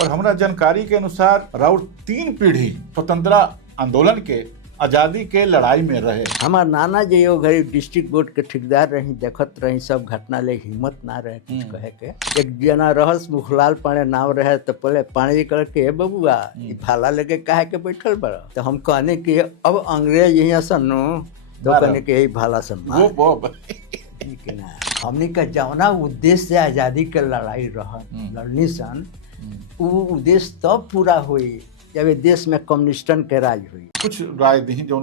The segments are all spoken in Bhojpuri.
और हमारा जानकारी के अनुसार राउत 3 पीढ़ी स्वतंत्रता आंदोलन के आजादी के लड़ाई में रहे। हमार नाना जी वो घड़ी डिस्ट्रिक्ट बोर्ड के ठेकेदार रही, देखत रही सब घटना ले, हिम्मत ना रहे कुछ कहे के। एक जना रहस मुखलाल पाणे नाव रहे, तो पहले पाणे जी करके बबुआ ई भाला लेके काहे के बैठल बड़ा, तो हम कहने कि अब अंग्रेज यहाँ सन्नो तो कहने के यही भाला सन हमनी का जौना उद्देश्य से आजादी के लड़ाई लड़नी सन, वो उद्देश्य तब पूरा हुई जब ये देश में कम्युनिस्टन के राज हुई। कुछ राय दी जो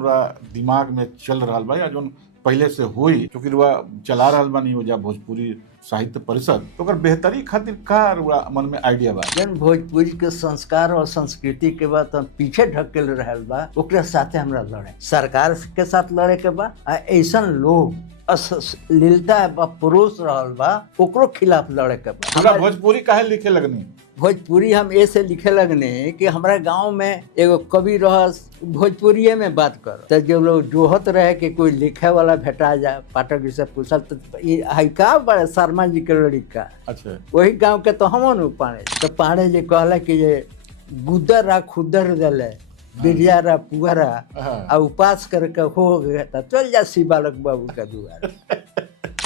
दिमाग में चल रहा बा या जो पहले से हुई, क्योंकि चला रहा बानी वजह भोजपुरी साहित्य परिषद, तो अगर बेहतरी खातिर का मन में आइडिया बा? जन भोजपुरी के संस्कार और संस्कृति के बाद हम पीछे ढकेल रहल बा, ओकरे साथे हमरा लड़े, सरकार के साथ लड़े के बा। ऐसा लोग अश्लीलता बा परोस रहल बा, ओकरो खिलाफ लड़े के बा। भोजपुरी काहे लिखे लगनी? भोजपुरी हम ऐसे लिखे लगने कि हमारा गांव में एगो कवि रहस, भोजपुरिये में बात कर, तो जो लोग जोहत रहे कि कोई लिखे वाला भेटा जाए, पाठक जी से पूछल तो ये का बड़े शर्मा जी के लड़का, अच्छा वही गांव के तो हम पाणे, तो पाणे जी कहला कि ये गुदर आ खुदर दले बिरिया रा पुअरा आ उपास करके हो गया तो चल जा सी बालक बाबू का दुआर।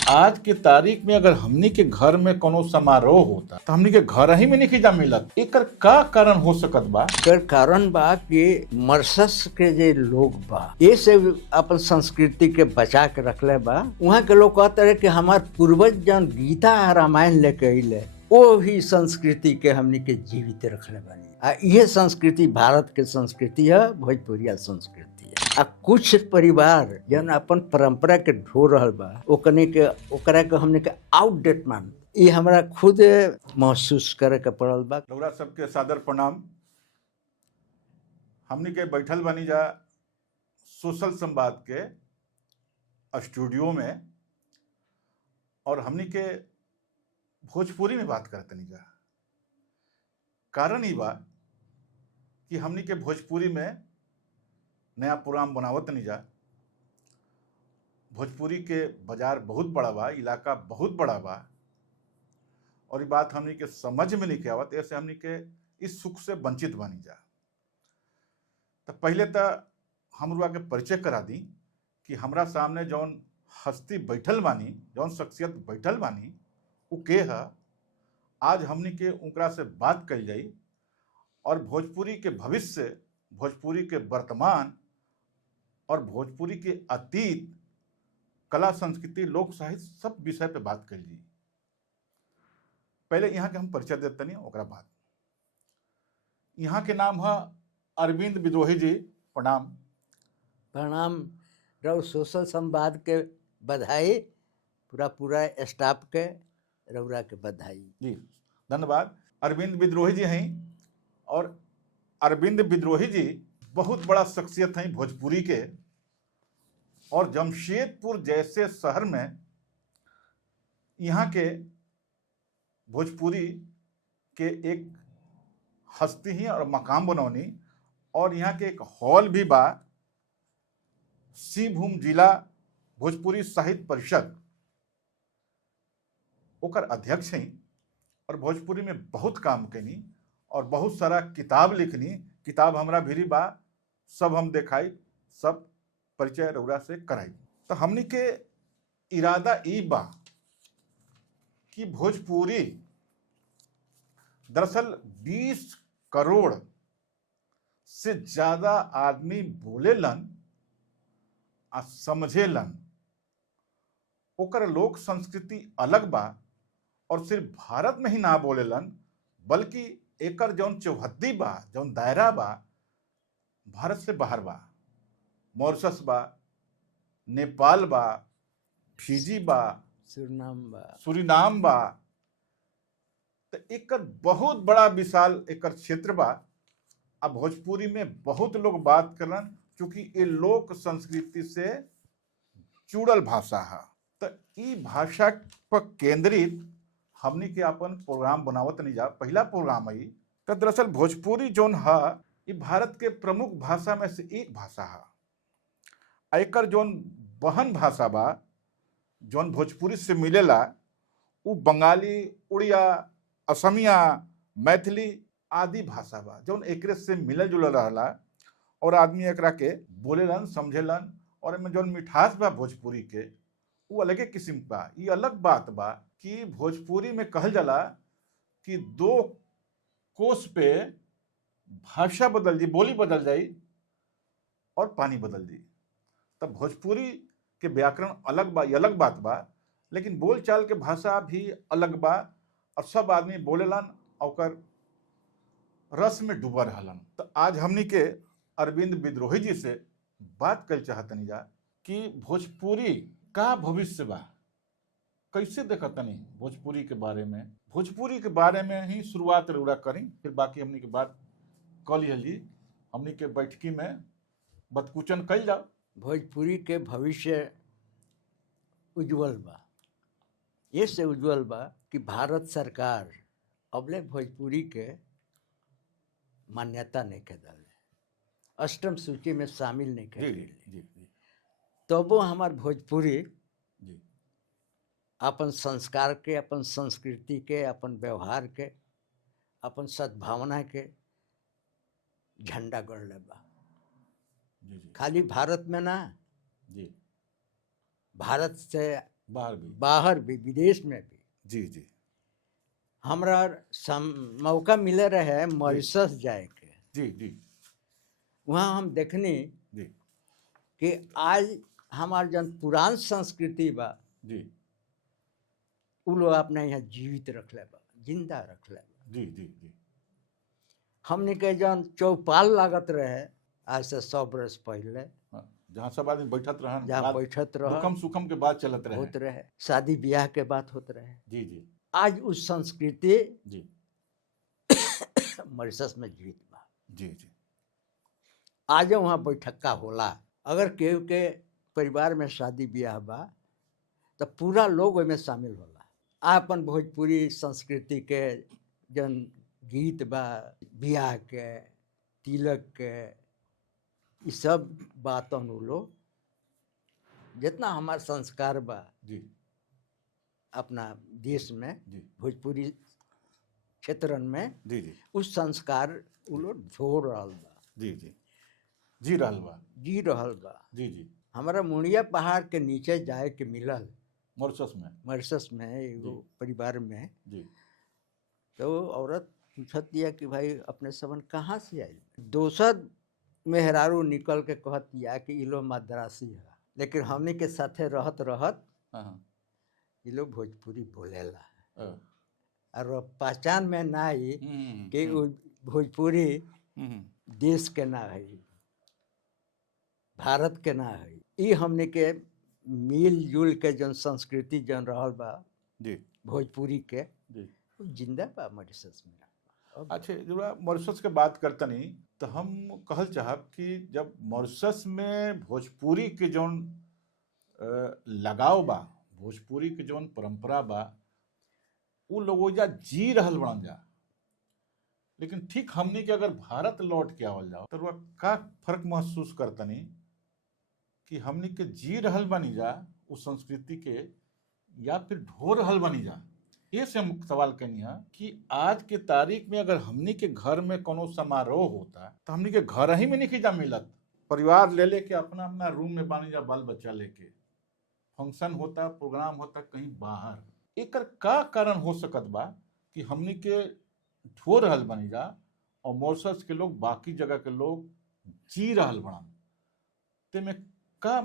आज के तारीख में अगर हमनी के घर में कोनो समारोह होता तो हमनी के घर ही में नहीं जा मिलत, एकर का कारण हो सकत बा? एकर कारण बा कि मर्सस के जे लोग बा ये से अपन संस्कृति के बचा के रखले बा। वहाँ के लोग कहते रहे कि हमार पूर्वज जन गीता रामायण लेके अइले, वो ही संस्कृति के हमनी के जीवित रखले बानी। ये संस्कृति भारत के संस्कृति है, भोजपुरिया संस्कृति है। कुछ परिवार जन अपन परंपरा के ढो रहल बा, ओकरा के हमने के आउटडेट मान, ये हमरा खुद महसूस करे के पड़ल बा। रउरा सबके सादर प्रणाम। हमनी के बैठल बनी जा सोशल संवाद के स्टूडियो में, और हमनी के भोजपुरी में बात करते नहीं जा। कारण ही बा कि हमनी के भोजपुरी में नया प्रोग्राम बनावत नहीं जा। भोजपुरी के बाजार बहुत बड़ा बा, इलाका बहुत बड़ा बा, और ये बात हमनी के समझ में नहीं आवत, ऐसे हमनी के इस सुख से वंचित बनी जा। तो पहले तो हम लोग के परिचय करा दी कि हमरा सामने जौन हस्ती बैठल बानी, जौन शख्सियत बैठल बानी, वो के है। आज हमनी के उनकरा से बात कल जाई और भोजपुरी के भविष्य, भोजपुरी के वर्तमान और भोजपुरी के अतीत, कला संस्कृति, लोक साहित्य सब विषय पे बात कर ली। पहले यहाँ के हम परिचय देते नहीं, ओकरा बाद यहाँ के नाम है अरविंद विद्रोही जी। प्रणाम। प्रणाम। रउ सोशल संवाद के बधाई, पूरा स्टाफ के रउरा के बधाई जी, धन्यवाद। अरविंद विद्रोही जी हैं, और अरविंद विद्रोही जी बहुत बड़ा शख्सियत हैं भोजपुरी के, और जमशेदपुर जैसे शहर में यहाँ के भोजपुरी के एक हस्ती ही और मकाम बनौनी, और यहाँ के एक हॉल भी बा, सिंहभूम जिला भोजपुरी साहित्य परिषद, ओकर अध्यक्ष हैं, और भोजपुरी में बहुत काम कनी और बहुत सारा किताब लिखनी। किताब हमरा भिरी बा, सब हम देखाई, सब परिचय रउरा से कराई। तो हमनी के इरादा ई बा कि भोजपुरी दरअसल 20 करोड़ से ज्यादा आदमी बोलेलन आ समझेलन, ओकर लोक संस्कृति अलग बा, और सिर्फ भारत में ही ना बोलेलन, बल्कि एकर जौन चौहद्दी बा, जौन दायरा बा, भारत से बाहर बा। मॉरिशस बा, नेपाल बा, फिजी बा, सुरीनाम बा। तो एकर बहुत बड़ा विशाल एकर क्षेत्र बा। अब भोजपुरी में बहुत लोग बात करन, क्योंकि ये लोक संस्कृति से जुड़ल भाषा है। तो ई भाषा पर केंद्रित हमनी के अपन प्रोग्राम बनावत नहीं जा। पहला प्रोग्राम है तो दरअसल भोजपुरी जोन है, ये भारत के प्रमुख भाषा में से एक भाषा है। एकर जोन बहन भाषा बा, जोन भोजपुरी से मिलेला, वो बंगाली, उड़िया, असमिया, मैथिली आदि भाषा बा जौन एकरे से मिलल जुलल रहला और आदमी एकरा के बोलेलन समझेलन और एमे जौन मिठास बा भोजपुरी के वो अलगे किस्म बा। ये अलग बात बा कि भोजपुरी में कहल जाला कि दो कोस पे भाषा बदल जी, बोली बदल जाई और पानी बदल दी। तब भोजपुरी के व्याकरण अलग बा, ये अलग बात बा, लेकिन बोलचाल के भाषा भी अलग बा और सब आदमी बोलेलन और ओकर रस में डूबा रहलन। तो आज हमनी के अरविंद विद्रोही जी से बात कर चाहतनी जा कि भोजपुरी का भविष्य बा, कैसे देखतनी भोजपुरी के बारे में। भोजपुरी के बारे में ही शुरुआत रउरा करी, फिर बाकी हमनी के बात कल ली हमनी के बैठकी में बतकुचन कल जाओ। भोजपुरी के भविष्य उज्जवल बा। ये से उज्जवल बा कि भारत सरकार अबले भोजपुरी के मान्यता नहीं के डाले, अष्टम सूची में शामिल नहीं कर जी जी जी तबो हमार भोजपुरी जी अपन संस्कार के, अपन संस्कृति के, अपन व्यवहार के, अपन सद्भावना के झंडा गड़ले बा। जी जी खाली भारत में ना, जी भारत से बाहर भी विदेश में भी। जी जी हमरा मौका मिले रहे मॉरिशस जाए के। जी जी वहाँ हम देखनी जी कि आज हमार जन पुरान संस्कृति बा जी उ लोग अपने यहाँ जीवित रखले बा, जिंदा रखले बा। जी जी जी हमने के जन चौपाल लागत रहे आज से 100 बरस पहले, हाँ, जहाँ सब आदमी बैठत रहन, जहाँ बैठत रह दुखम सुखम के बात चलत रहे, होत रहे, शादी ब्याह के बात होत रहे। जी जी आज उस संस्कृति जी मॉरिशस में जीवित बा। जी जी आज वहाँ बैठक्का होला। अगर केहू के परिवार में शादी ब्याह बा तो पूरा लोग ओहिमे शामिल होला। आपन भोजपुरी संस्कृति के जन गीत बा, ब्याह के, तिलक के, ये सब बातन उ लोग जितना हमार संस्कार बा जी अपना देश में, जी भोजपुरी क्षेत्रन में, जी जी उस संस्कार उ लोग झोर रहल बा, जी जी जी रहल बा, जी रहल बा। जी जी हमारा मुड़िया पहाड़ के नीचे जाए के मिलल मॉरिशस में एगो परिवार में। जी तो औरत पूछत दिया कि भाई अपने सबन कहाँ से आई। दोसर मेहरारू निकल के कहत दिया कि ये लोग मद्रासी है, लेकिन हमने के साथे रहत रहत हाँ ये लोग भोजपुरी बोलेला हाँ और पहचान में ना आई कि उ भोजपुरी देश के ना है, भारत के ना है। ये हमने के मिल जुल के जन संस्कृति जन रहल बा जी भोजपुरी के, जी जिंदा बा मॉरिशस में। अच्छा, जब मॉरिशस के बात करतनी तो हम कहल चाहब कि जब मॉरिशस में भोजपुरी के जौन लगाव बा, भोजपुरी के जौन परंपरा बा, उ लोग ओइजा जी रहल बड़न जा, लेकिन ठीक हमनी के अगर भारत लौट के आवल जाओ तो रुआ का फर्क महसूस करतनी कि हमनी के जी रहल बनी जा उस संस्कृति के या फिर ढो रहल बनी जा। ये से हम सवाल करनी है कि आज के तारीख में अगर हमनी के घर में कोनो समारोह होता तो हमनी के घर ही में नहीं जा मिलत, परिवार ले लेके अपना अपना रूम में बानी जा, बाल बच्चा लेके फंक्शन होता, प्रोग्राम होता कहीं बाहर। एकर का कारण हो सकत बा कि हमनी के ढो रहल बनी जा और मॉरिशस के लोग, बाकी जगह के लोग जी रहल बड़न, ते में का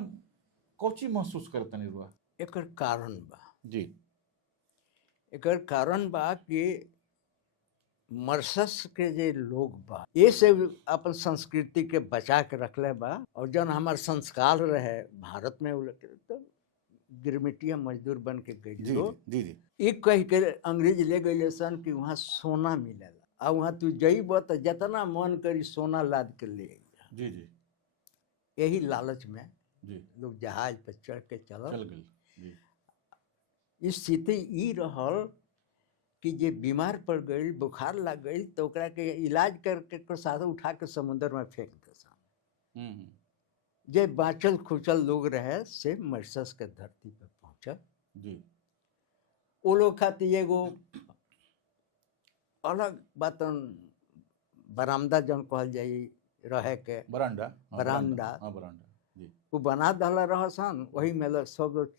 कौची महसूस करतनी रुआ? एकर कारण बा जी, एकर कारण बा कि मॉरिशस के जे लोग बा ये से अपन संस्कृति के बचा के रखले बा। और जन हमार संस्कार रहे भारत में उ लोग तो गिरमिटिया मजदूर बन के गई जी जी जी एक कह के अंग्रेज ले गए सन कि वहाँ सोना मिलेला, आ वहाँ तू जइब तो जितना मन करी सोना लाद के ले अइहा। जी जी यही लालच में जी लोग जहाज पर चढ़ के चल चलल। गई। जी स्थिति ई रहल कि जे बीमार पड़ गई, बुखार लग गई तो ओकरा के इलाज करके को साथ उठा के समुद्र में फेंक दे। जे बाँचल खुचल लोग रहे से मॉरिशस के धरती पर पहुँचल। जी वो लोग खातिर एगो अलग बातन बरामदा जौन कहल जाई रहे के बरांडा, बरांडा। हाँ बरांडा जी। वो बना दहला रहसन, वही में लोग सब लोग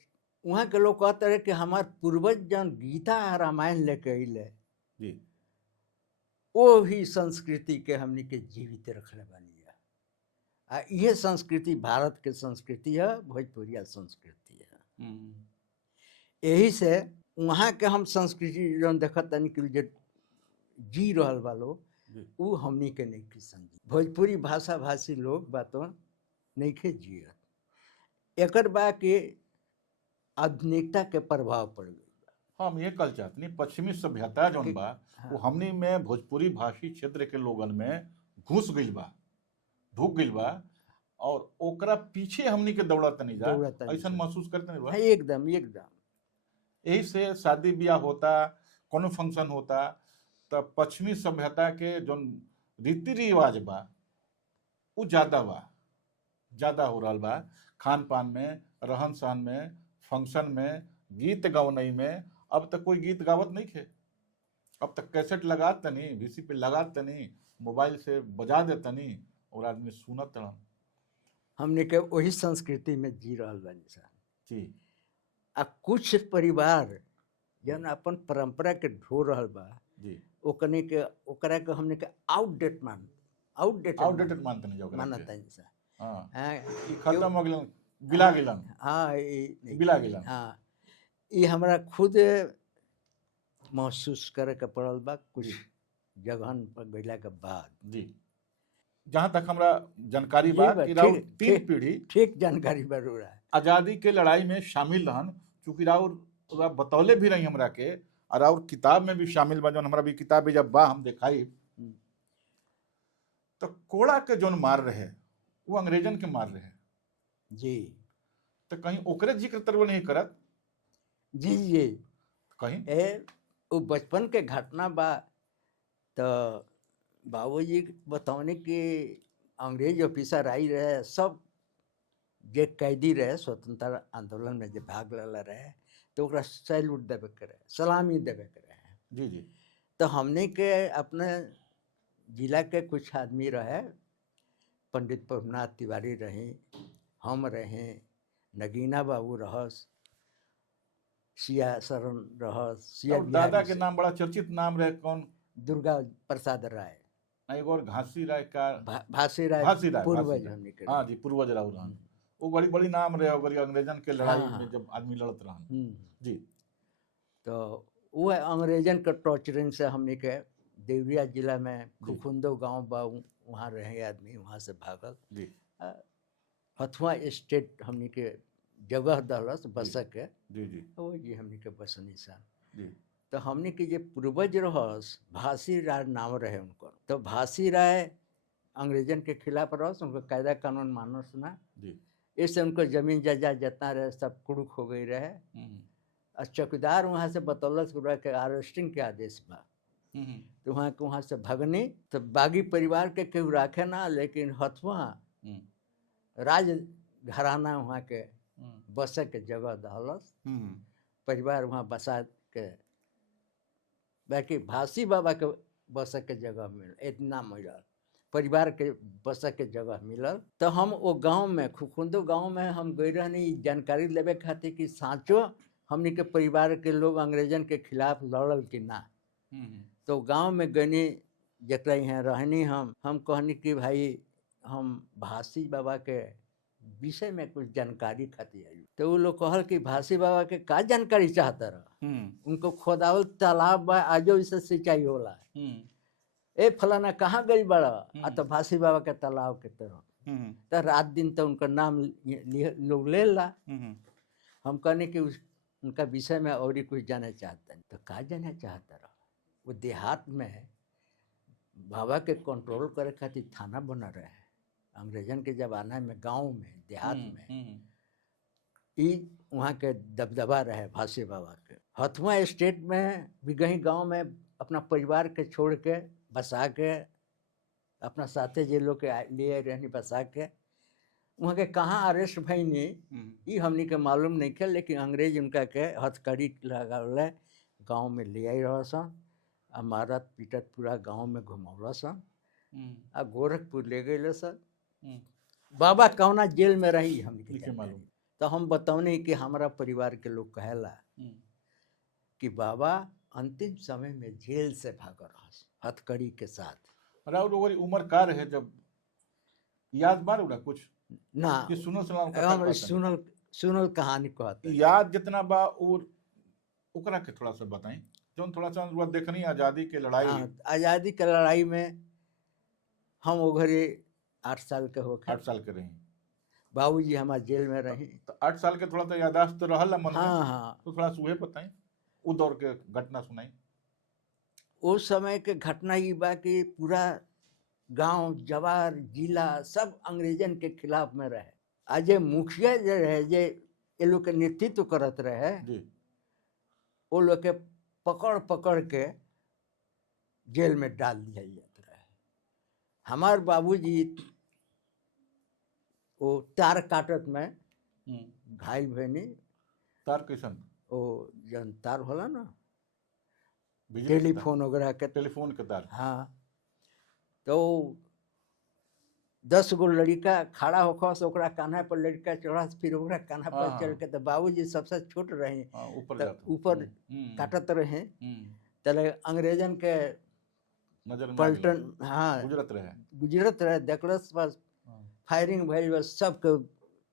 वहाँ के लोग कहते रहे कि हमार पूर्वज जौन गीता आ रामायण लेके अइले जी वो ही संस्कृति के हमनी के जीवित रखले बानी है। आ ये संस्कृति भारत के संस्कृति है, भोजपुरिया संस्कृति है। यही से वहाँ के हम संस्कृति जौन देखत तनी कि जो जी रहल बा लोग जी उ हमनी के नहीं की समझी। भोजपुरी भाषा भाषी लोग बातों नहीं के जियत। एकर बा के आधुनिकता के प्रभाव पड़ गई। हम ये कल चाहतनी पश्चिमी सभ्यता जौन बा वो हमनी में भोजपुरी भाषी क्षेत्र के लोगन में घुस गइल बा, ढुक गइल बा और ओकरा पीछे हमनी के दौड़त नहीं जा, ऐसा महसूस करते नहीं बा। एकदम एकदम। यही से शादी ब्याह होता, कोनो फंक्शन होता तो पश्चिमी सभ्यता के जौन रीति रिवाज बा वो ज्यादा हो रहा बा। खान पान में, रहन सहन में, फंक्शन में, गीत गवनई में अब तक कोई गीत गावत नहीं खे। अब तक कैसेट लगा तनी, वीसी पे लगा तनी, मोबाइल से बजा दे तनी और आदमी सुनत रहन। हमने के वही संस्कृति में जी रहल बानी सा जी। आ कुछ परिवार जौन अपन परंपरा के ढो रहल बा जी ओकरा के हमने के आउटडेटेड आउटडेटेड मानते नहीं जाओ मानता है सा। हाँ हाँ, ई खत्म हो गेलन, बिला गेलन। हाँ ये बिला गेलन। हाँ ये हमरा खुद महसूस करे के पड़ल बा कुछ जगहन पर गइला के बाद। जी जहाँ तक हमरा जानकारी जी बा बा, कि राउर ठीक- तीन ठीक- पीढ़ी ठीक जानकारी बरू रहा है। आजादी के लड़ाई में शामिल रहन, चूंकि राउर बतौले भी रही हमरा के और राउर किताब में भी शामिल बा। जौन हमरा भी किताब भी जब बा हम दिखाई तो कोड़ा के जौन मार रहे वो अंग्रेजन के मार रहे, जी तो कहीं ओकरे जिक्र तरव नहीं करत जी जी कहीं। वो बचपन के घटना बा तो बाबूजी बतौने कि अंग्रेज ऑफिसर आई रहे, सब जे कैदी रहे स्वतंत्रता आंदोलन में जो भाग लेला रहे तो ओकरा सैल्यूट देवे के रहे, सलामी देवे के रहे। जी जी तो हमने के अपने जिला के कुछ आदमी रहे, पंडित प्रभुनाथ तिवारी रहे, हम रहे, नगीना बाबू रहस, सिया शरण रहस, सिया और दादा बिहारी के नाम बड़ा चर्चित नाम रहे कौन? दुर्गा प्रसाद राय, एक और घासी राय का भासी राय पूर्वज हमने के। हाँ जी पूर्वज राव रहन। वो बड़ी बड़ी नाम रहे और अंग्रेजन के लड़ाई हाँ, में जब आदमी लड़त रहन। जी तो वो अंग्रेजन के टॉर्चरिंग से हमने के देवरिया जिला में खुखुंदो गांव बा वहाँ रहे आदमी, वहाँ से भागल। जी हथुआ स्टेट हमने के जगह दहलस बसक के, जी जी वो जी हमने के बसनी सा। जी तो हमने के जे पूर्वज रहस भासी राय नाम रहे उनको, तो भासी राय अंग्रेजन के खिलाफ रहस, उनको कायदा कानून मानस ना, जी इससे उनको जमीन जायदाद जितना रहे सब कुड़ुक हो गई रहे। और चौकीदार वहाँ से बतौलत के अरेस्टिंग के आदेश बा, तो वहाँ से भगनी। तो बागी परिवार के केहू राखे ना, लेकिन हथुआ राज घराना वहाँ के बसे के जगह दहलस, परिवार वहाँ बसा के, बाकी भासी बाबा के बस के जगह मिल इतना मिलल, परिवार के बस के जगह मिलल। तो हम वो गांव में खुखुंदो गांव में हम गए रहनी जानकारी लेवे खातिर कि साँचो हमनी के परिवार के लोग अंग्रेजन के खिलाफ लड़ल कि ना। तो गांव में गनी जरा यहाँ रहनी हम कहनी कि भाई हम भासी बाबा के विषय में कुछ जानकारी खातिर आई। तो वो लोग कहल कि भासी बाबा के का जानकारी चाहता रहा, उनको खोदावल तालाब बा आजो इसे सिंचाई होला, ए फलाना कहाँ गई बड़ा, आ तो भासी बाबा के तालाब के तरफ। तो रात दिन तो उनका नाम लोग ले ला। हम कहने कि उनका विषय में और कुछ जाना चाहता नहीं। तो का जाना चाहता रहा, वो देहात में बाबा के कंट्रोल करे खातिर थाना बना रहे अंग्रेजन के जमाना में, गांव में देहात में ई वहाँ के दबदबा रहे भासी बाबा के। हथुआ स्टेट में भी कहीं गांव में अपना परिवार के छोड़ के बसा के अपना साथे जे लोग के लिए रहनी बसा के, वहाँ के कहाँ अरेस्ट भईनी ये हमनी के मालूम नहीं है, लेकिन अंग्रेज उनका के हथकड़ी लगा गाँव में ले आई रह सन, मारत पीटत पूरा गाँव में घुमौल सन। आ गोरखपुर ले गए सर। बाबा कौना जेल में रही हमके इनके जानकारी। मालूम। तो हम बतावने कि हमारा परिवार के लोग कहेला कि बाबा अंतिम समय में जेल से भाग रहस हथकड़ी के साथ। राउर ओवरी उम्र का रहे जब याद बार उड़ा कुछ ना कि सुनो सुनाओ कथा हम कहतनी। सुनल सुनल कहानी कहते याद जितना बा और ओकरा के थोड़ा सा बताई जौन थोड़ा सा रुआ देखनी आजादी के लड़ाई। हाँ, आज़ादी के लड़ाई में हम वो घरे 8 साल के होके 8 साल के रही बाबूजी हमारे जेल में रही। तो 8 साल के थोड़ा सा यादाश्त तो रहल मन में। हाँ हाँ, तो थोड़ा सुहे बताई उ दौर के घटना सुनाई। उस समय के घटना ये बा कि पूरा गांव जवार जिला सब अंग्रेजन के खिलाफ में रहे। आज ये मुखिया जो रहे जे ये लोग के नेतृत्व करत रहे जी वो लोग के पकड़ पकड़ के जेल में डाल दिया जाता रहे। हमार बाबूजी वो तार काटत में घायल भैनी। तार कैसन वो जन तार होला ना बिजली के तार, टेलीफोन वगैरह के। टेलीफोन के तार। हाँ, तो 10 गो लड़का खड़ा होकर ओकरा कान्हा पर लड़का चढ़ा फिर ओकरा कान्हा पर हाँ। चढ़ के। तो बाबूजी सबसे छोट रहे हाँ, ऊपर तो जाता। ऊपर काटत रहे। तले अंग्रेजन के नजर में पलटन हाँ गुजरत रहे देखलस बस फायरिंग भइल बस सबके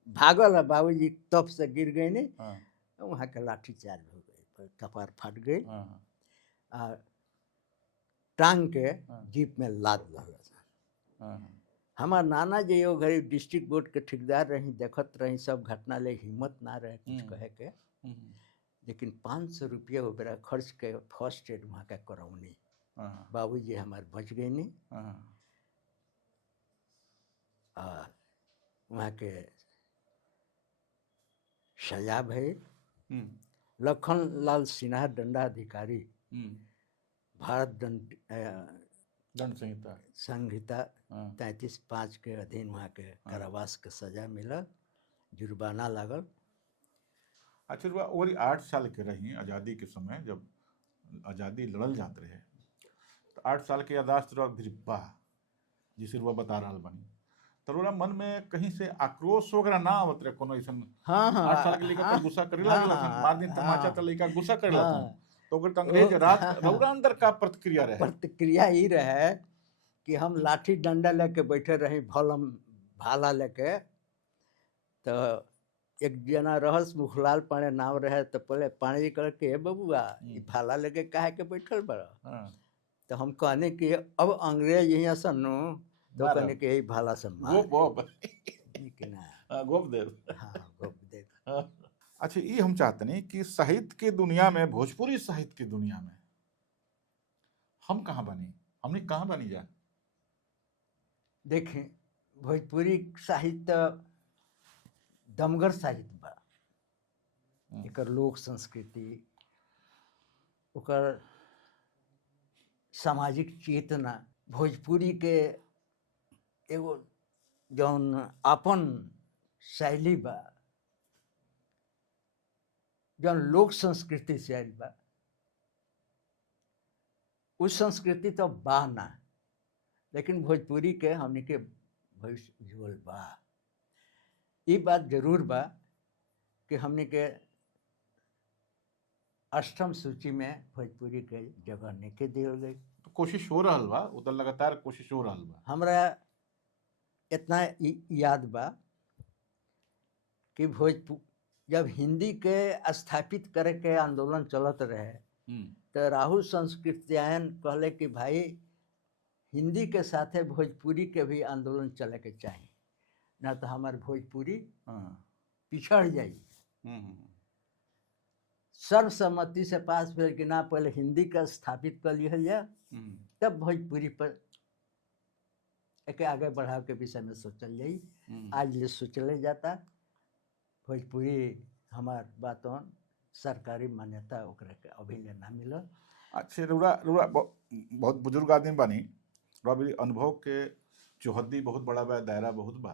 भागल है। बाबूजी तप से गिर गए ने वहाँ के लाठी चार्ज हो गई कपार फाट गई आ टांग के जीप में लाद लगा। हमार नाना जी वो घड़ी डिस्ट्रिक्ट बोर्ड के ठेकेदार रही देखत रही सब घटना ले हिम्मत ना रहे कुछ कहे के। लेकिन 500 रुपया वो बेरा खर्च के फर्स्ट एड वहाँ का करौनी। बाबूजी हमारे बच गए नहीं। वहाँ के सजा भई। लखन लाल सिन्हा दंडाधिकारी भारत दंड संहिता संहिता 33(5) के अधीन वहाँ के कारावास के सजा मिलल, जुर्माना लागल। अच्छा रुआ और 8 साल के रही आज़ादी के समय जब आज़ादी लड़ल जात रहे तो 8 साल के यादाश्त रह बा जिसे रुआ बता रहा बनी तो रुआ मन में कहीं से आक्रोश वगैरह ना आवत रहे कोनो ऐसा। हाँ हाँ 8 साल के लड़का तो गुस्सा करे लागल मार दिन तमाचा तो लड़का गुस्सा करे लागल तो अगर अंग्रेज रात रउरा अंदर का प्रतिक्रिया रहे। प्रतिक्रिया ही रहे कि हम लाठी डंडा लेके बैठे रही भलम भाला लेके। तो एक जना रहस मुखलाल पाने नाम रहे तो पहले पानी करके बबुआ ये भाला लेके काहे के बैठल बड़ा। तो हम कहने कि अब अंग्रेज यहाँ सन्नो तो कहने कि यही भाला से मार गोप गोपदेव। हाँ गोपदेव। अच्छा ये हम चाहते नहीं कि साहित्य की दुनिया में भोजपुरी साहित्य की दुनिया में हम कहाँ बनी हमने कहाँ बनी जा। देखें भोजपुरी साहित्य दमगर साहित्य बा। एकर लोक संस्कृति ओकर सामाजिक चेतना भोजपुरी के एगो जौन अपन शैली बा जौन लोक संस्कृति से आयल बा उस संस्कृति तो बा ना लेकिन भोजपुरी के हमने के भविष्य उज्जवल बा। ये बात जरूर बा कि हमने के 8वीं सूची में भोजपुरी के जगह नहीं दिल गई। तो कोशिश हो रहा बा उधर लगातार कोशिश हो रहा बा। हमरा इतना याद बा कि भोजपुर जब हिंदी के स्थापित करे के आंदोलन चलत रहे तो राहुल संस्कृत्यायन कहले कि भाई हिंदी के साथे भोजपुरी के भी आंदोलन चले के चाहिए ना तो हमार भोजपुरी पिछड़ जाई। सर्वसम्मति से पास भेल कि ना पहले हिंदी का स्थापित कर लिया जाए तब भोजपुरी पर एक आगे बढ़ाव के विषय में सोचल जाई। आज ले सोचले जाता भोजपुरी हमार बातों सरकारी मान्यता ओकरा के अभी ले ना मिलल। अच्छा रुआ बहुत बुजुर्ग आदमी बानी रुआ भी अनुभव के चौहद्दी बहुत बड़ा बा दायरा बहुत बा।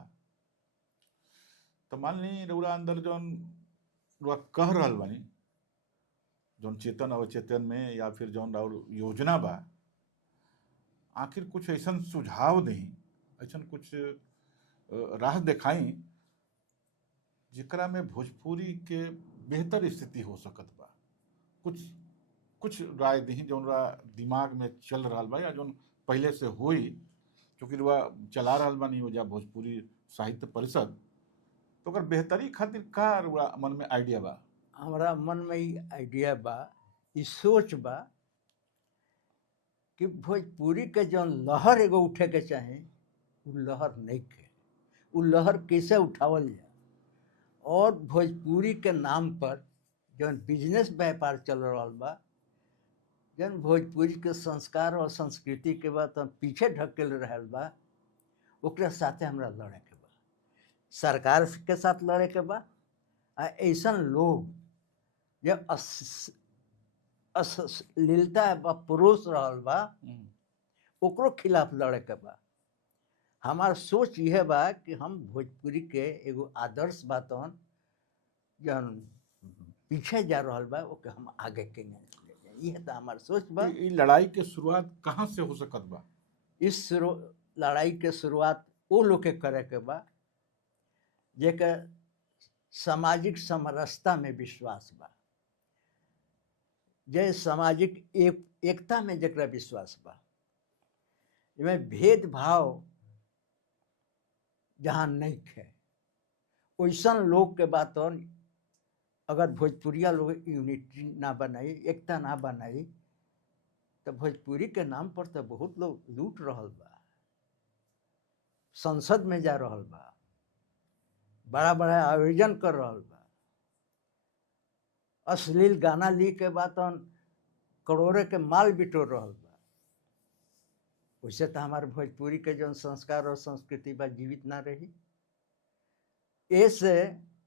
तो मान ली रुआ अंदर जौन रुआ कह रहल बानी जौन चेतन अवचेतन में या फिर जौन और योजना बा आखिर कुछ ऐसा सुझाव दें, ऐसा कुछ राह दिखाई जेकरा में भोजपुरी के बेहतर स्थिति हो सकत बा। कुछ कुछ राय दी जौन दिमाग में चल रहा बा या जौन पहले से हुई, चूँकि वह चला रहा बानी वजह भोजपुरी साहित्य परिषद, तो अगर बेहतरी खातिर का रुआ मन में आइडिया बा? हमारा मन में ही आइडिया बा, ई सोच बा कि भोजपुरी के जौन लहर एगो उठे के चाहे उ लहर नहीं के, उ लहर कैसे उठावल जाए। और भोजपुरी के नाम पर जौन बिजनेस व्यापार चल रहा बा, जौन भोजपुरी के संस्कार और संस्कृति के बाद हम पीछे ढकेल रहल बा, ओकरा साथे हमरा लड़े के बा, सरकार के साथ लड़े के बा। आ ऐसन लोग जब अश्लीलता बा परोस रहल बा, ओकरो खिलाफ लड़े के बा। हमार सोच यह बा कि हम भोजपुरी के एगो आदर्श बातन जौन पीछे जा रहल बा ओके हम आगे के यह तो हमार सोच बा। ई लड़ाई के शुरुआत कहाँ से हो सकत बा? इस लड़ाई के शुरुआत वो लोग के करे के बा जेकर सामाजिक समरसता में विश्वास बा, जे सामाजिक एकता में जकरा विश्वास बा, इमें भेदभाव जहाँ नहीं है, वैसन लोग के बात। और अगर भोजपुरिया लोग यूनिटी ना बनाई, एकता ना बनाई, तो भोजपुरी के नाम पर तो बहुत लोग लूट रहल बा, संसद में जा रहल बा, बड़ा बड़ा आयोजन कर रहल बा, अश्लील गाना ली के बात करोड़ों के माल बिटोर रहल बा। वैसे तो हमारे भोजपुरी के जो संस्कार और संस्कृति बा जीवित ना रही। ऐसे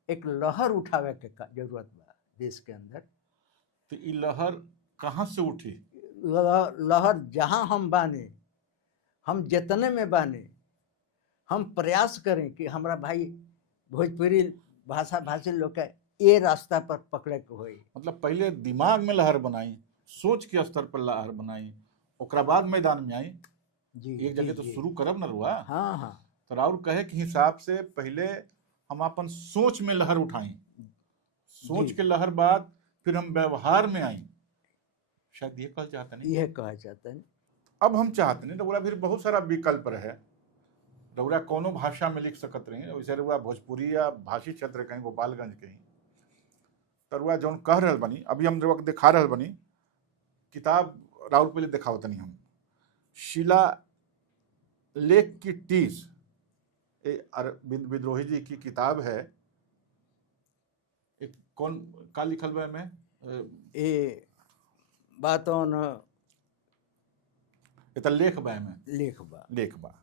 एक लहर उठावे के जरूरत बा देश के अंदर। तो ये लहर कहाँ से उठी? लहर जहाँ हम बाने, हम जितने में बाने, हम प्रयास करें कि हमारा भाई भोजपुरी भाषा भाषी लोग के ये रास्ता पर पकड़े के होई। मतलब पहले दिमाग में लहर बनाई, सोच के स्तर पर लहर बनाई, ओकरा बाद मैदान में आई। जी, एक जगह तो शुरू करब न रुआ। हाँ हाँ। तो राउर कहे के हिसाब से पहले हम अपन सोच में लहर उठाई, सोच के लहर बाद फिर हम व्यवहार में आई। शायद ये कह चाहते नहीं, यह कहा चाहते हैं। अब हम चाहते नहीं, रउरा फिर बहुत सारा विकल्प रहे, रउरा कोनो भाषा में लिख सकत रही। वैसे रउरा भोजपुरी या भाषी क्षेत्र कहीं गोपालगंज कहीं, तो रउरा जौन कह रहल बनी, अभी हम रउरा दिखा रहल बनी किताब, राउर पहले दिखावत नहीं हम, शिला लेख की टीस, अरविंद विद्रोही जी की किताब है। एक कौन का लिखल बा में ये बात ऑन ये तो लेख बा में, लेख बा।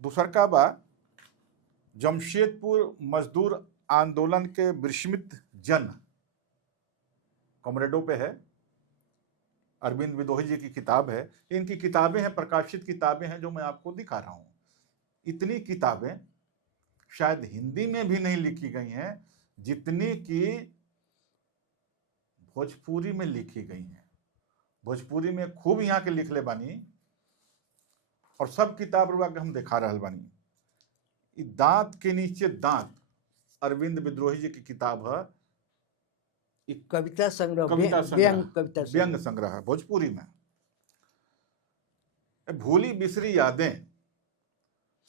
दूसर का बा जमशेदपुर मजदूर आंदोलन के विस्मित जन, कॉमरेडो पे है, अरविंद विद्रोही जी की किताब है। इनकी किताबें हैं, प्रकाशित किताबें हैं जो मैं आपको दिखा रहा हूं। इतनी किताबें शायद हिंदी में भी नहीं लिखी गई हैं जितनी कि भोजपुरी में लिखी गई हैं। भोजपुरी में खूब यहाँ के लिखले बानी, और सब किताब रुआ के हम दिखा रहल बानी। दांत के नीचे दांत, अरविंद विद्रोही जी की किताब है। कविता संग्रह, व्यंग संग्रह है भोजपुरी में। भूली बिसरी यादें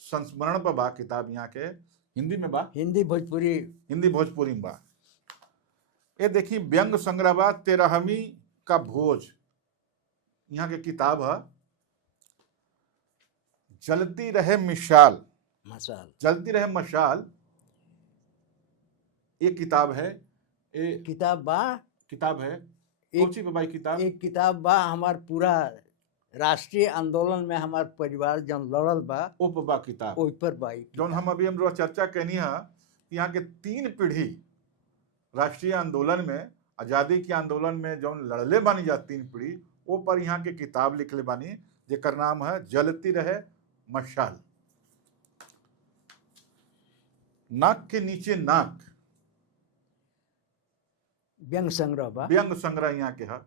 संस्मरण पर बा किताब, यहाँ के हिंदी में बा, हिंदी भोजपुरी में बा। ये देखिए व्यंग संग्रह बा, 13वीं का भोज, यहाँ के किताब है। जलती रहे मिसाल, जलती रहे मशाल, एक किताब है। किताब है कौची पे भाई किताब? एक किताब बा हमार पूरा राष्ट्रीय आंदोलन में हमार परिवार जन लड़ल बा, ओ पे बा किताब, ओइ पर बा जौन हम अभी हम चर्चा कहनी है। यहाँ के 3 पीढ़ी राष्ट्रीय आंदोलन में, आजादी के आंदोलन में जौन लड़ले बानी जा 3 पीढ़ी, ओ पर यहाँ के किताब लिखले बानी, जेकर नाम है जलती रहे मशाल। नाक के नीचे नाक, व्यंग संग्रह बा, व्यंग संग्रह यहाँ के है।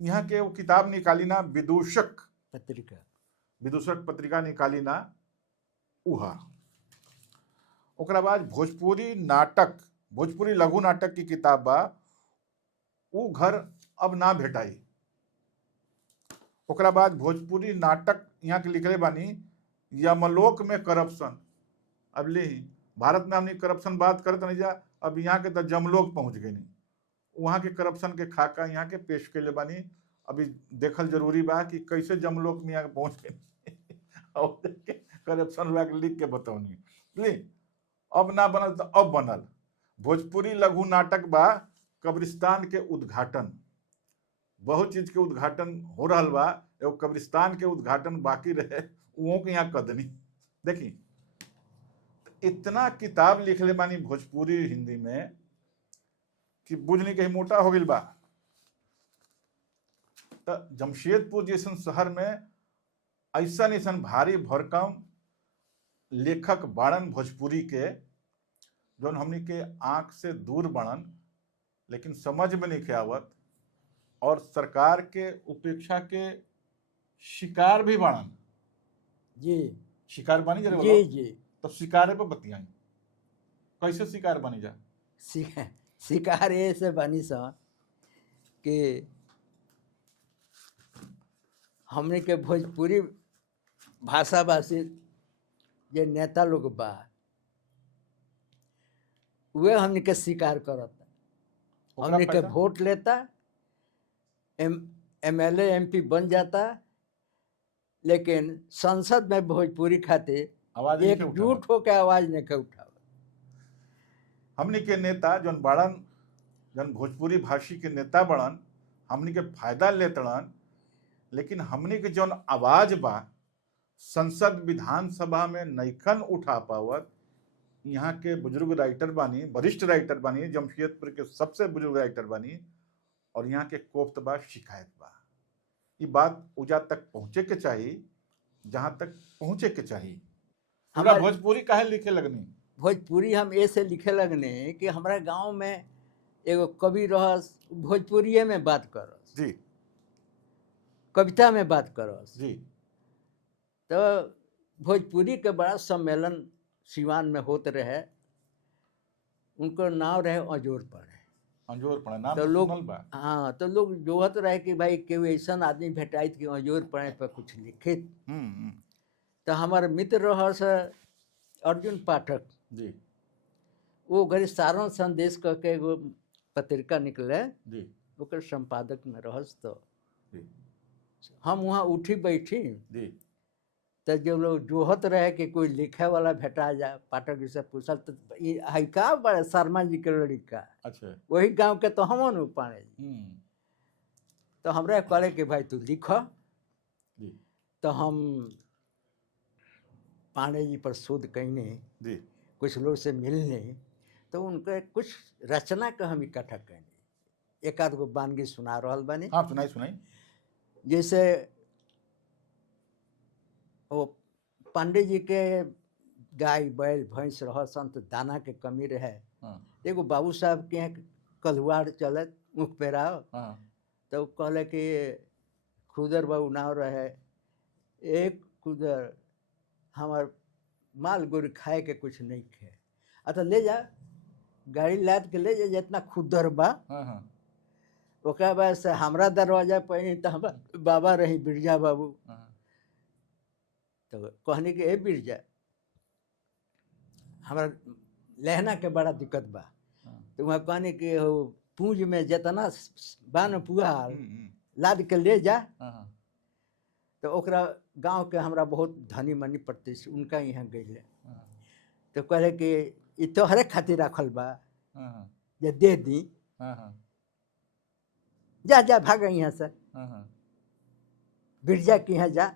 यहाँ के वो किताब निकाली ना विदूषक पत्रिका पत्रिका निकाली ना उहा। ओकरा बाद भोजपुरी नाटक, भोजपुरी लघु नाटक की किताब बा, ऊ घर अब ना भेटाई। ओकरा बाद भोजपुरी नाटक यहाँ के लिखले बानी यमलोक में करप्शन। अब ले भारत में हमने करप्शन बात करत नहीं जा, अब यहाँ के तो जमलोक पहुंच गए नहीं। वहाँ के करप्शन के खाका यहाँ के पेश कैले बानी। अभी देखल जरूरी बा कि कैसे जमलोक में यहाँ पहुंच गए और करप्शन हुआ के लिख के बताओनी ले। अब ना बनल तो अब बनल। भोजपुरी लघु नाटक बा कब्रिस्तान के उद्घाटन, बहुत चीज के उद्घाटन हो रहा बा, एगो कब्रिस्तान के उद्घाटन बाकी रहे, वो के यहाँ कदनी देखी। इतना किताब लिखले बानी भोजपुरी हिंदी में कि बुझनी कहीं मोटा हो गई बा। तो जमशेदपुर जैसन शहर में ऐसा ऐसन भारी भरकम लेखक बाड़न भोजपुरी के, जौन हमनी के आंख से दूर बाड़न लेकिन समझ में नहीं आवत, और सरकार के उपेक्षा के शिकार भी बाड़न। जी शिकार बनी जरे जी जी। तब शिकारे पर बतियाई, कैसे शिकार बनी जा? शिकार ऐसे बनी सा कि हमने के भोजपुरी भाषा भाषी जे नेता लोग बा, वे हमने के शिकार करता, हमने के वोट लेता, एमएलए एमपी बन जाता, लेकिन संसद में भोजपुरी खातिर एकजुट होकर आवाज नहीं के उठावा। हमनी के नेता जौन बाड़न, जौन भोजपुरी भाषी के नेता बड़न, हमनी के फायदा लेतड़न, लेकिन हमनी के जौन आवाज बा संसद विधानसभा में नैखन उठा पावत। यहाँ के बुजुर्ग राइटर बानी, वरिष्ठ राइटर बानी, जमशेदपुर के सबसे बुजुर्ग राइटर बानी, और यहाँ के कोफ्त बा, शिकायत बा। ये बात उजा तक पहुँचे के चाहिए जहाँ तक पहुँचे के चाहिए। पूरा भोजपुरी काहे लिखे लगनी? भोजपुरी हम ऐसे लिखे लगने कि हमारा गांव में एगो कवि रहस, भोजपुरिये में बात करस जी, कविता में बात करस जी। तो भोजपुरी के बड़ा सम्मेलन सिवान में होते रहे, उनको नाम रहे अंजोर पड़े। अंजोर पड़े नाम तो लोग, बा। हाँ, तो लोग जोहत रहे कि भाई केहू ऐसा आदमी भेटाई कि अंजोर पड़े पर कुछ लिखे। तो हमारे मित्र रहस अर्जुन पाठक जी, वो घड़ी सारण संदेश कह के एगो पत्रिका निकले जी, ओकर संपादक में रहस। तो जी, हम वहाँ उठी बैठी जी, तो जो लोग जोहत रहे कि कोई लिखे वाला भेटा जाए, पाठक जी से पूछल तो है का बड़े शर्मा जी के लड़का, अच्छा, वही गांव के तो हम न पाने। तो हमरा कहले कि भाई तू लिख। तो हम पांडे जी पर शोध कईने, कुछ लोग से मिलने, तो उनके कुछ रचना का हम इकट्ठा कईने। एक आध गो बानगी सुना रहल बानी। हाँ, सुनाई सुनाई। जैसे वो पांडे जी के गाय बैल भैंस रहसन तो दाना के कमी रहे। एगो बाबू साहब के कलुआर चलत मुख पेराव, तो कहले कि खुदर बाबू नाव रहे, एक खुदर हमार माल गोरी खाए के कुछ नहीं खे, अच्छा ले जा, गाड़ी लाद के ले जा जितना खुदर बा। ओकरा बाद से हमरा दरवाजा पर तो हम बाबा रही बिरजा बाबू। तो कहने के ए बिरजा हमारा लहना के बड़ा दिक्कत बा। तो वहाँ कहने के हो पूंज में जितना बान पुआल लाद के ले जा। तो ओकरा गांव के हमरा बहुत धनी मनी प्रतिष्ठ उनका यहाँ गए। तो कहले कि ये तोहरे खातिर रखल बा, जे दे दी, जा जा भाग यहाँ से, बिरजा के यहाँ जा।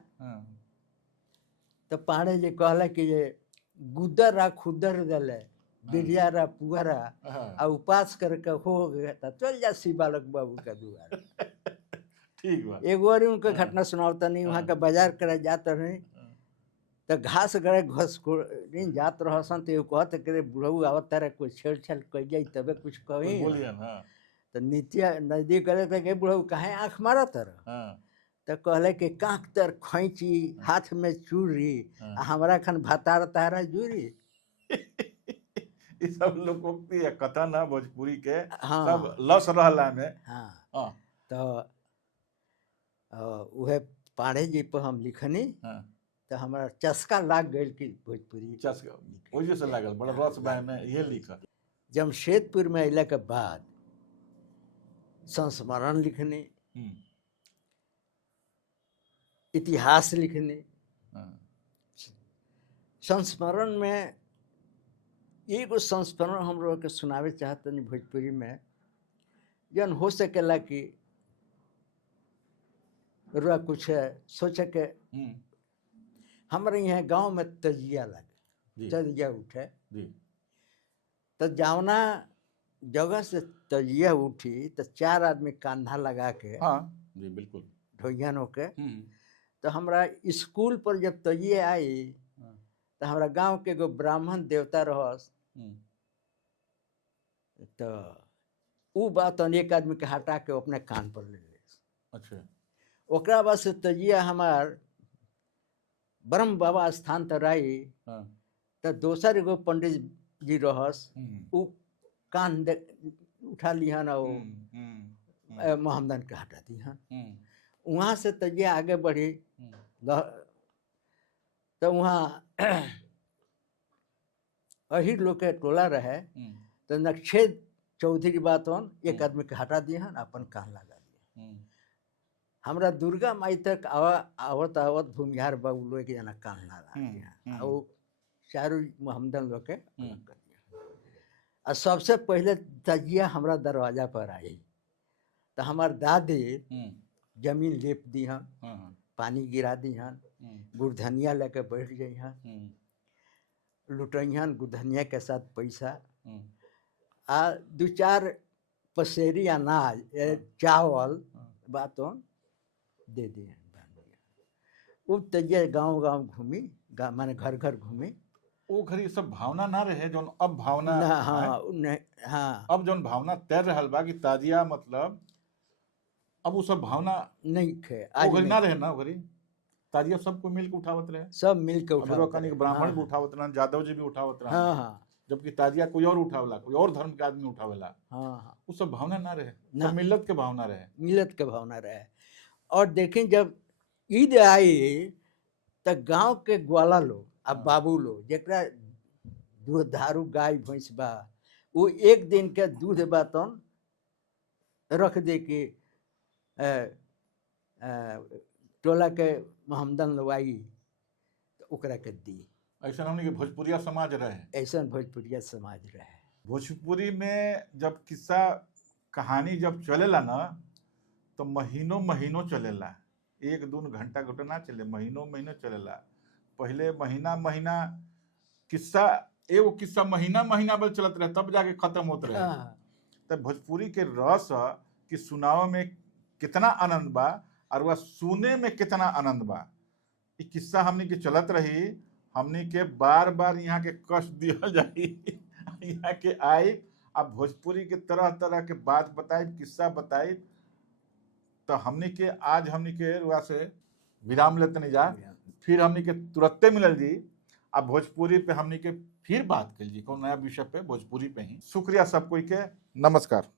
तो पांडे जी कहला कि ये गुदर रा खुदर दले बिरजा रा पुअरा आ उपास करके हो गया था, चल जा शिवालक बाबू का दुआर। ठीक बा। एक बार उनका घटना सुनावता नहीं, वहाँ का बाजार करे जाता नहीं, तो घास गड़े घस जात रहसन, तो कहते करे बुढ़ऊ आवत तारे कोई छेड़छाड़ कर जाई तबे कुछ कही। तो तो नीचे नजदीक गए तो के बुढ़ऊ कहे आँख मारा तर हाँ तो कहले कि कांख तर खैची हाथ में चूड़ी आ हमरा खन भतार तारा जूरी। ये सब लोकोक्ति है, कथन है भोजपुरी के, हाँ। सब लस रहला में। हाँ हाँ तो उहे पाड़े जी पर हम लिखनी हाँ तो हमारा चस्का लाग गई कि भोजपुरी चस्का वजह से लागल बड़ा रस बाय में ये लिखा। जमशेदपुर में अला के बाद संस्मरण लिखनी, इतिहास लिखनी। संस्मरण में एगो संस्मरण हम लोग के सुनावे चाहतनी भोजपुरी में, जन हो सकेला कि रुआ कुछ सोचे के हमारे यहाँ गांव में तजिया लगे, तजिया उठे तो जावना जगह से तजिया उठी तो 4 आदमी कांधा लगा के, हाँ जी बिल्कुल, ढोइयन होके, तो हमरा स्कूल पर जब तजिया आई तो हमारा गांव के एगो ब्राह्मण देवता रहस, तो उ बात एक आदमी के हटा के अपने कान पर ले ले। अच्छा। ओकरा बाद से तजिया हमार ब्रह्म बाबा स्थान तर आई तो दोसर एगो पंडित जी रहस, उ कान उठा लिहन और मोहम्मदन के हटा दिहन। वहाँ से तजिया आगे बढ़ी तो वहाँ अहिर लोग के टोला रहे तो नक्षेद चौधरी बातवन एक आदमी के हटा दिहन, अपन कान लगा दिया। हमरा दुर्गा माई तक आवत आवत भूमिहार बाबू लोग के जना कान लगा दिया और चारों मोहम्मदन लोग के अलग कर दिया। और सबसे पहले तजिया हमरा दरवाजा पर आई तो हमार दादी जमीन लेप दिहन, पानी गिरा दिहन, गुड़धनिया लेके बैठ जइहन, लुटइहन गुड़धनिया के साथ पैसा आ 2-4 पसेरी अनाज चावल बातों दे दिए। वो तजिया गांव गांव घूमी, माने घर घर घूमी। वो घड़ी सब भावना ना रहे जो अब भावना ना, हाँ हाँ, अब जो भावना तैर रहल बा कि ताजिया मतलब अब वो सब भावना नहीं खे आज घड़ी ना रहे ना, घड़ी ताजिया सबको मिल के उठावत रहे, सब मिल के उठावत रहे, ब्राह्मण भी उठावत रहे, यादव जी भी उठावत रहे। हाँ हाँ, जबकि ताजिया कोई और उठावला, कोई और धर्म के आदमी उठावेला। हाँ हाँ, वो सब भावना ना रहे ना, मिल्लत के भावना रहे, मिल्लत के भावना रहे। और देखें जब ईद आई तो गांव के ग्वाला लोग अब बाबू लोग जरा दूधारू गाय भैंस बा वो एक दिन के दूध बातन रख दे के टोला के मोहम्मदन लोग आई तो ओकरा के दी। ऐसा हमने के भोजपुरिया समाज रहे, ऐसा भोजपुरिया समाज रहे। भोजपुरी में जब किस्सा कहानी जब चलेला ना तो महीनों महीनों चलेला, 1-2 घंटा घटना चले, महीनों महीनों चलेला। पहले महीना महीना किस्सा, एगो किस्सा महीना महीना बल चलत रहे तब जाके खत्म होत रहे। तो भोजपुरी के रस कि सुनाव में कितना आनंद बा और वह सुने में कितना आनंद बा। ये किस्सा हमनी के चलत रही, हमनी के बार बार यहाँ के कष्ट दिया जाई यहाँ के आई अब भोजपुरी के तरह तरह के बात बताई, किस्सा बताई। तो हमनी के आज हमनी के रुआ से विराम लेते नहीं जा, फिर हमनी के तुरंते मिलल जी। अब भोजपुरी पे हमनी के फिर बात कर जी, कौन नया विषय पे, भोजपुरी पे ही। शुक्रिया सब कोई के, नमस्कार।